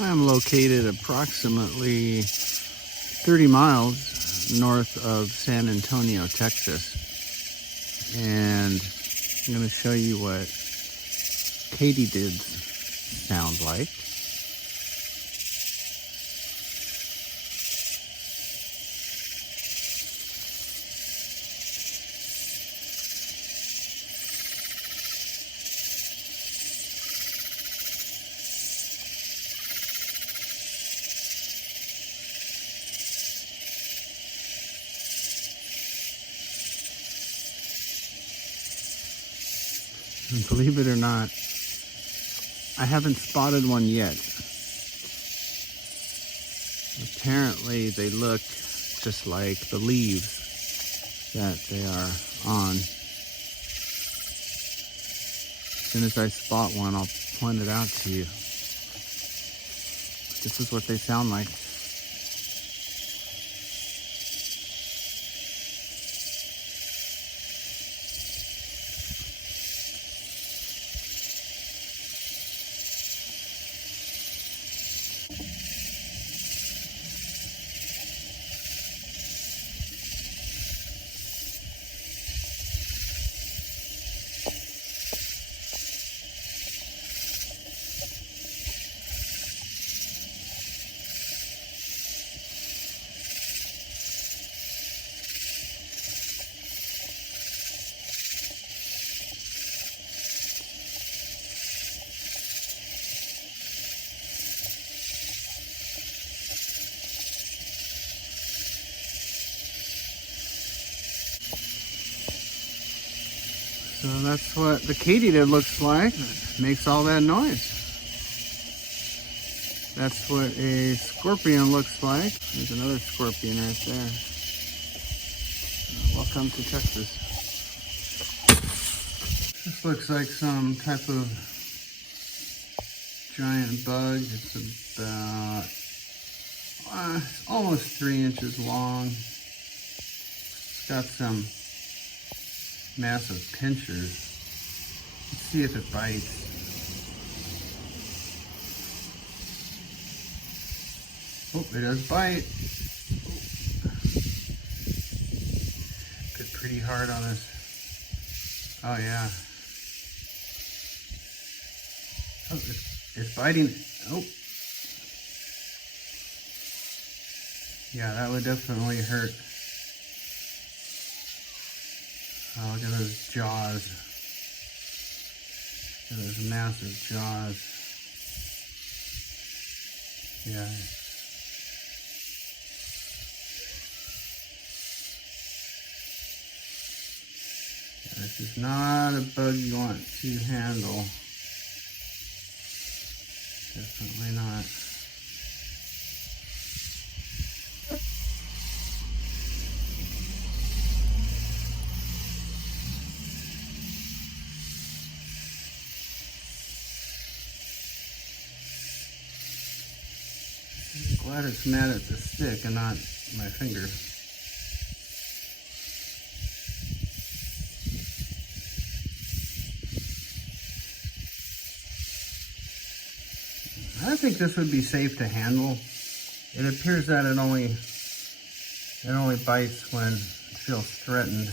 I'm located approximately 30 miles north of San Antonio, Texas. And I'm going to show you what katydids sound like. And believe it or not, I haven't spotted one yet. Apparently they look just like the leaves that they are on. As soon as I spot one, I'll point it out to you. This is what they sound like. So that's what the katydid looks like. It makes all that noise. That's what a scorpion looks like. There's another scorpion right there. Welcome to Texas. This looks like some type of giant bug. It's about almost 3 inches long. It's got some massive pinchers. Let's see if it bites. Oh, it does bite. Bit pretty hard on this. Oh yeah. Oh, it's biting. Oh. Yeah, that would definitely hurt. Oh, look at those jaws. Look at those massive jaws. Yeah. This is not a bug you want to handle. Definitely not. I'm glad it's mad at the stick and not my finger. I think this would be safe to handle. It appears that it only bites when it feels threatened.